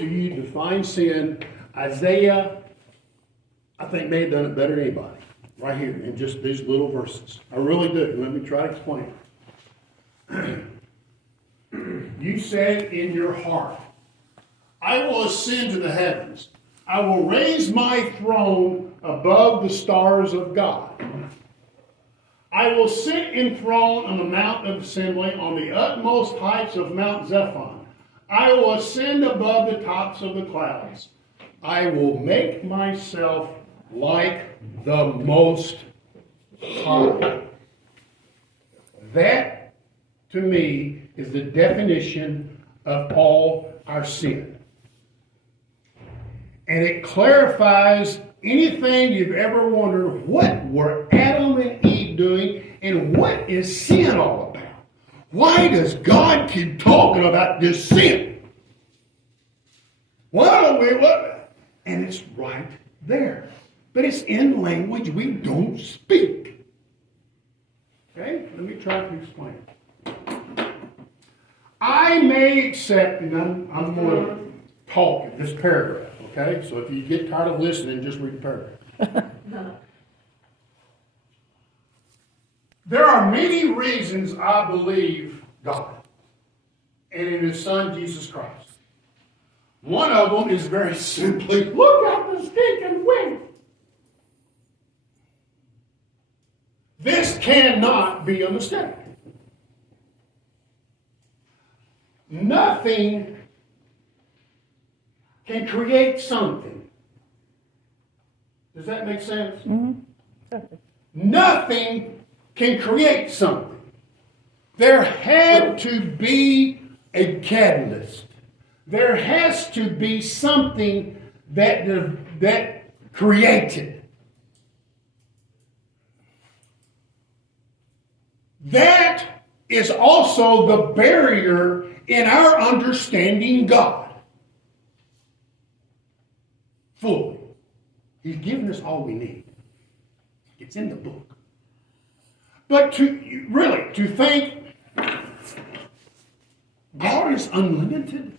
to you define sin. Isaiah, I think, may have done it better than anybody. Right here, in just these little verses. I really do. Let me try to explain. You said in your heart, I will ascend to the heavens. I will raise my throne above the stars of God. I will sit enthroned on the mount of assembly, on the utmost heights of Mount Zephon. I will ascend above the tops of the clouds. I will make myself like the Most High. That, to me, is the definition of all our sin. And it clarifies anything you've ever wondered, what were Adam and Eve doing, and what is sin all about? Why does God keep talking about this sin? And it's right there. But it's in language we don't speak. Okay? Let me try to explain it. I may accept, and I'm going to talk in this paragraph, okay? So if you get tired of listening, just read the paragraph. There are many reasons I believe God and in His Son, Jesus Christ. One of them is very simply, look at the stinking wind. This cannot be a mistake. Nothing can create something. Does that make sense? Mm-hmm. Nothing can create something. There had to be a catalyst. There has to be something that created. That is also the barrier in our understanding God fully. He's given us all we need. It's in the book. But to think God is unlimited,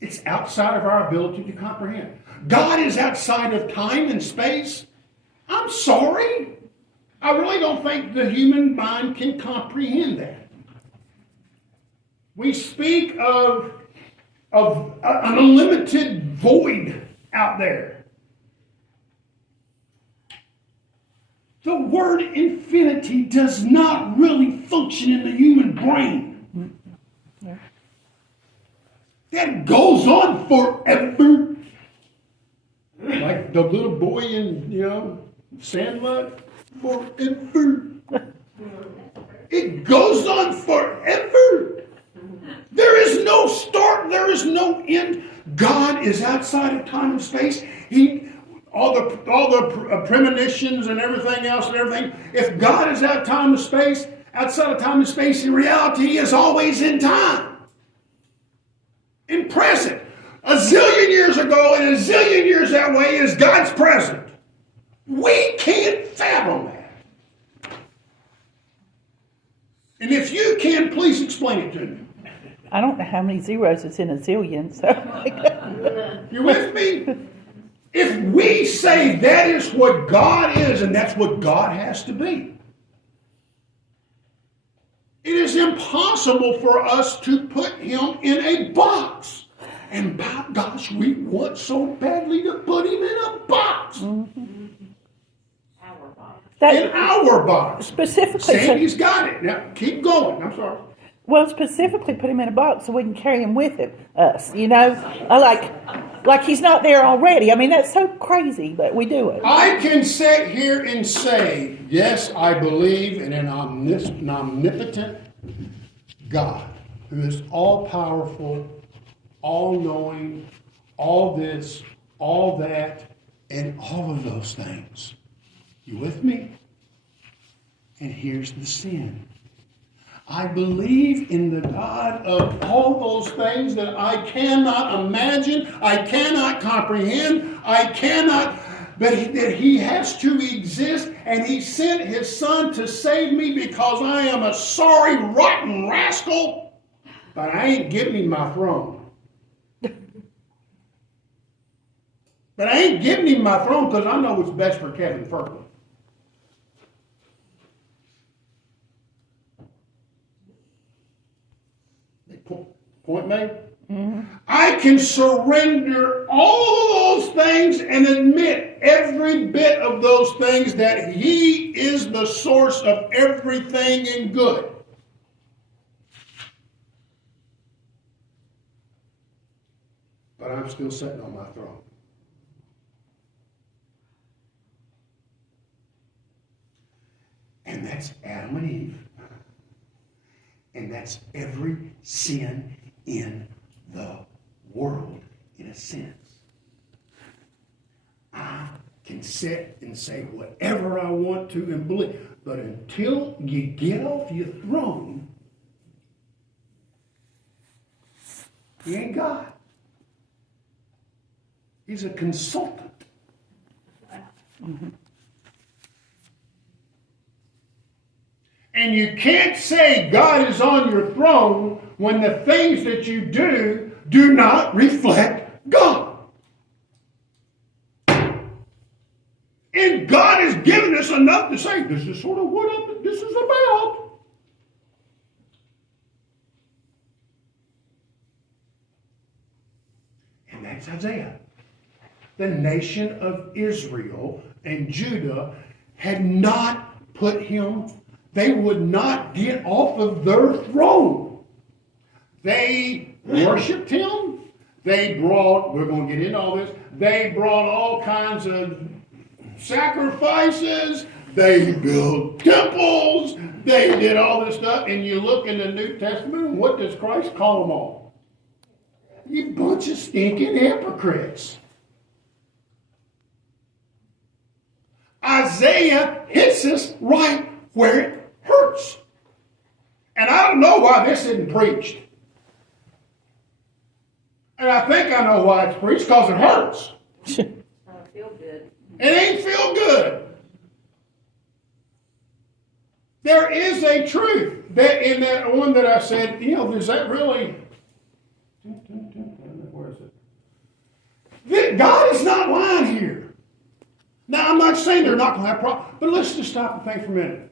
it's outside of our ability to comprehend. God is outside of time and space. I'm sorry. I really don't think the human mind can comprehend that. We speak of an unlimited void out there. The word infinity does not really function in the human brain. Yeah. That goes on forever. Like the little boy in, Sandlot. Forever. It goes on forever. There is no start. There is no end. God is outside of time and space. All the premonitions and everything else and everything. If God is outside of time and space, in reality, He is always in time. In present. A zillion years ago and a zillion years that way is God's present. We can't fathom that. And if you can, please explain it to me. I don't know how many zeros is in a zillion, so. You with me? If we say that is what God is and that's what God has to be, it is impossible for us to put Him in a box. And by gosh, we want so badly to put Him in a box. Mm-hmm. In our box. Specifically. Sandy's got it. Now, keep going. I'm sorry. Well, specifically put Him in a box so we can carry Him with us, Like He's not there already. I mean, that's so crazy, but we do it. I can sit here and say, yes, I believe in an omnipotent God who is all-powerful, all-knowing, all this, all that, and all of those things. You with me? And here's the sin. I believe in the God of all those things that I cannot imagine, I cannot comprehend, but that He has to exist, and He sent His Son to save me because I am a sorry, rotten rascal, but I ain't giving Him my throne. But I ain't giving him my throne because I know what's best for Kevin Ferguson. Point made? Mm-hmm. I can surrender all those things and admit every bit of those things that He is the source of everything and good. But I'm still sitting on my throne. And that's Adam and Eve. And that's every sin in the world, in a sense. I can sit and say whatever I want to and believe. But until you get off your throne, He ain't God. He's a consultant. Mm-hmm. And you can't say God is on your throne when the things that you do not reflect God. And God has given us enough to say, this is sort of what this is about. And that's Isaiah. The nation of Israel and Judah had not put him. They would not get off of their throne. They worshipped him. They brought, we're going to get into all this, they brought all kinds of sacrifices. They built temples. They did all this stuff. And you look in the New Testament, and what does Christ call them all? You bunch of stinking hypocrites. Isaiah hits us right where it hurts. And I don't know why this isn't preached. And I think I know why it's preached, because it hurts. It don't feel good. It ain't feel good. There is a truth that in that one that I said, is that really... Where is it? God is not lying here. Now, I'm not saying they're not going to have problems, but let's just stop and think for a minute.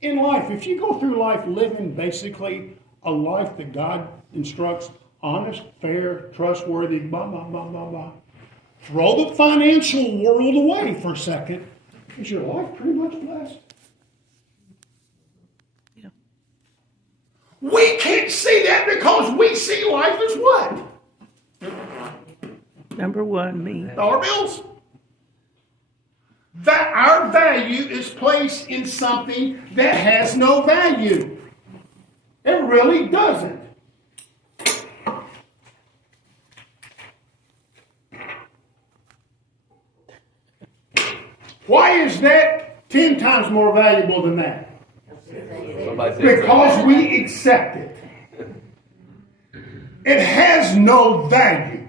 In life, if you go through life living basically a life that God instructs, honest, fair, trustworthy, blah, blah, blah, blah, blah, throw the financial world away for a second, is your life pretty much blessed? Yeah. We can't see that because we see life as what? Number one, me. Dollar bills. That our value is placed in something that has no value. It really doesn't. Why is that 10 times more valuable than that? Because we accept it. It has no value.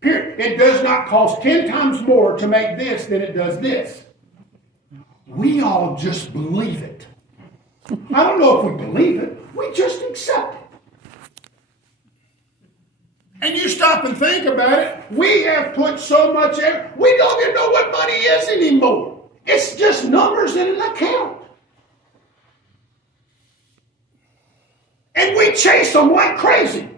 Period. It does not cost 10 times more to make this than it does this. We all just believe it. I don't know if we believe it. We just accept it. And you stop and think about it. We have put so much we don't even know what money is anymore. It's just numbers in an account. And we chase them like crazy.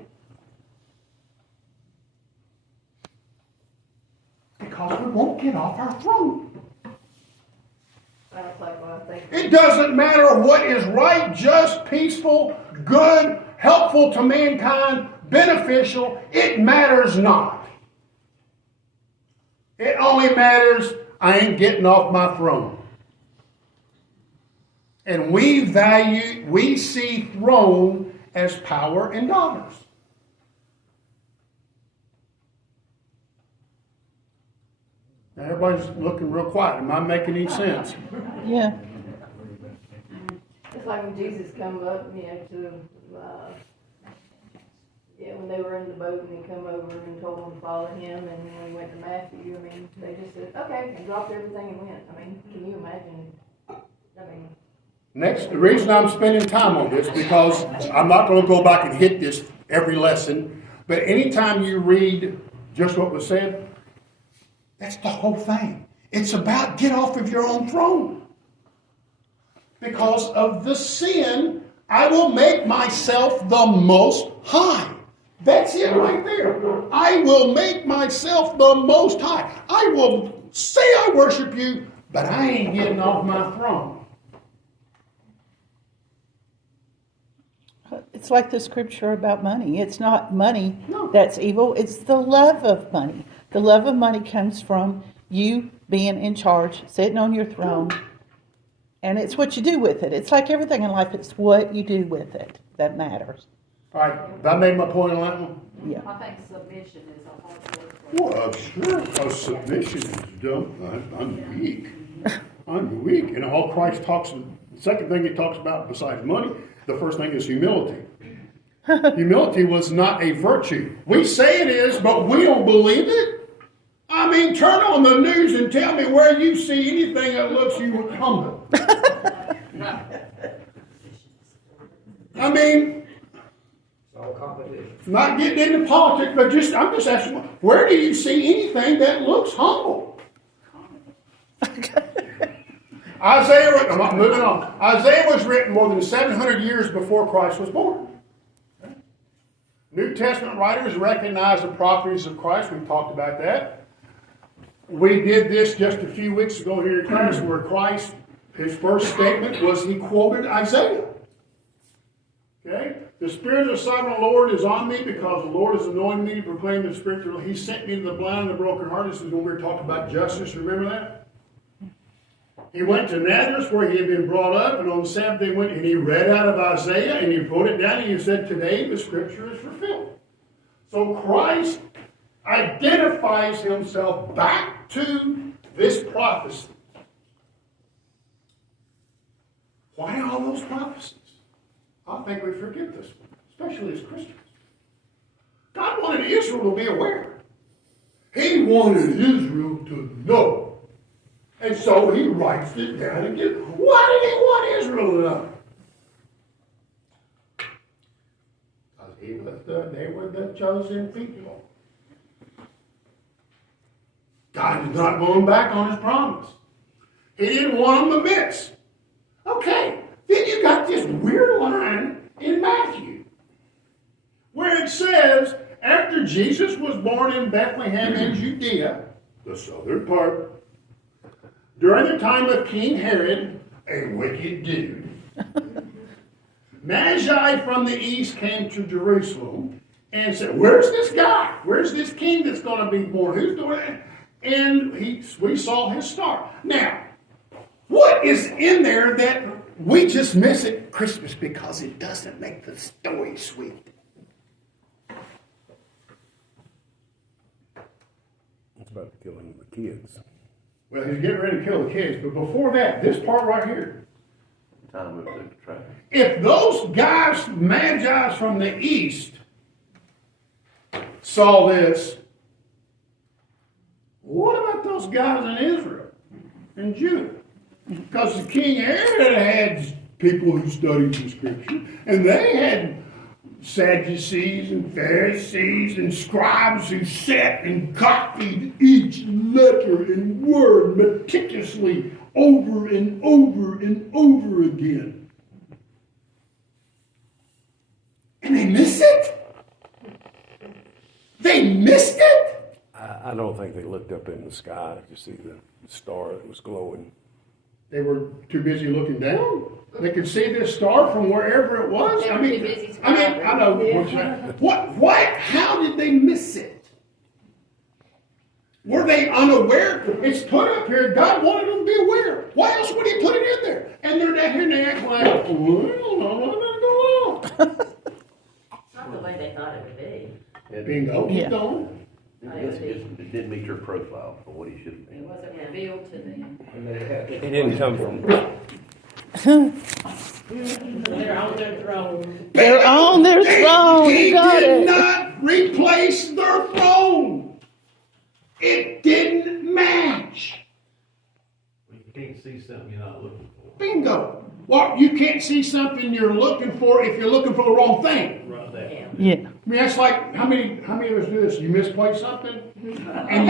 Because we won't get off our throne. That's like what I think. It doesn't matter what is right, just, peaceful, good, helpful to mankind, beneficial. It matters not. It only matters I ain't getting off my throne. And we see throne as power and dollars. Now everybody's looking real quiet. Am I making any sense? Yeah. It's like when Jesus come up, when they were in the boat and he come over and told them to follow him, and when he went to Matthew, they just said, okay, and dropped everything and went. Can you imagine? The reason I'm spending time on this, because I'm not going to go back and hit this every lesson, but anytime you read just what was said, That's the whole thing. It's about get off of your own throne. Because of the sin, I will make myself the most high. That's it right there. I will make myself the most high. I will say I worship you, but I ain't getting off my throne. It's like the scripture about money. It's not money No. that's evil. It's the love of money. The love of money comes from you being in charge, sitting on your throne. And it's what you do with it. It's like everything in life. It's what you do with it that matters. All right, have I made my point on that one? Yeah. I think submission is a hard word. Well, sure. A submission is dumb. I'm weak. I'm weak. And all Christ talks, the second thing he talks about besides money, the first thing is humility. Humility was not a virtue. We say it is, but we don't believe it. I mean, turn on the news and tell me where you see anything that looks you humble. I mean, not getting into politics, but I'm just asking, where do you see anything that looks humble? Moving on. Isaiah was written more than 700 years before Christ was born. New Testament writers recognize the prophecies of Christ. We've talked about that. We did this just a few weeks ago here in class where Christ, his first statement was he quoted Isaiah. Okay? The Spirit of the Sovereign Lord is on me because the Lord has anointed me to proclaim the Spirit. He sent me to the blind and the brokenhearted. This is when we were talking about justice. Remember that? He went to Nazareth where he had been brought up, and on the Sabbath day went and he read out of Isaiah and he wrote it down and he said, today the Scripture is fulfilled. So Christ identifies himself back to this prophecy. Why all those prophecies? I think we forget this one, especially as Christians. God wanted Israel to be aware. He wanted Israel to know. And so he writes it down again. Why did he want Israel to know? Because they were the chosen people. God is not going back on his promise. He didn't want them to miss. Okay, then you got this weird line in Matthew where it says, after Jesus was born in Bethlehem in Judea, the southern part, during the time of King Herod, a wicked dude, Magi from the east came to Jerusalem and said, where's this guy? Where's this king that's going to be born? Who's doing it? And we saw his star. Now, what is in there that we just miss at Christmas because it doesn't make the story sweet? It's about the killing of the kids. Well, he's getting ready to kill the kids, but before that, this part right here. Time of the traffic. If those guys, Magi from the east, saw this, what about those guys in Israel and Judah? Because the King Herod had people who studied the Scripture, and they had Sadducees and Pharisees and scribes who sat and copied each letter and word meticulously over and over and over again. And they missed it? They missed it? I don't think they looked up in the sky to see the star that was glowing. They were too busy looking down. They could see this star from wherever it was. They were too busy I know. What? How did they miss it? Were they unaware? It's put up here. God wanted them to be aware. Why else would he put it in there? And they're down here and they act like, well, I don't know what's going on. It's not the way they thought it would be. Bingo. Yeah. Keep going. It didn't meet your profile for what he should have It been. wasn't revealed to them. He didn't come from. They're on their throne. They're on their throne. He You got did it. not replace their throne. It didn't match. You can't see something you're not looking for. Bingo. Well, you can't see something you're looking for if you're looking for the wrong thing. Right there. Yeah. mean, that's like, how many of us do this? You misplace something, and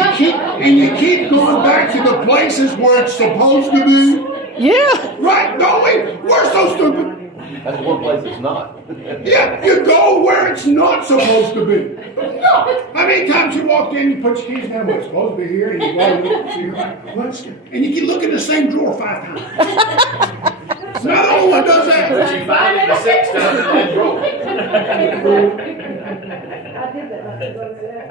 you keep going back to the places where it's supposed to be. Yeah. Right, don't we? We're so stupid. That's the one place it's not. Yeah, you go where it's not supposed to be. No. How many times you walked in, you put your keys down, where it's supposed to be here, and you go, and you're like, what's, and you can look in the same drawer 5 times. Not the only one does that. But you find it the 6th time in that drawer. I did that, I did that.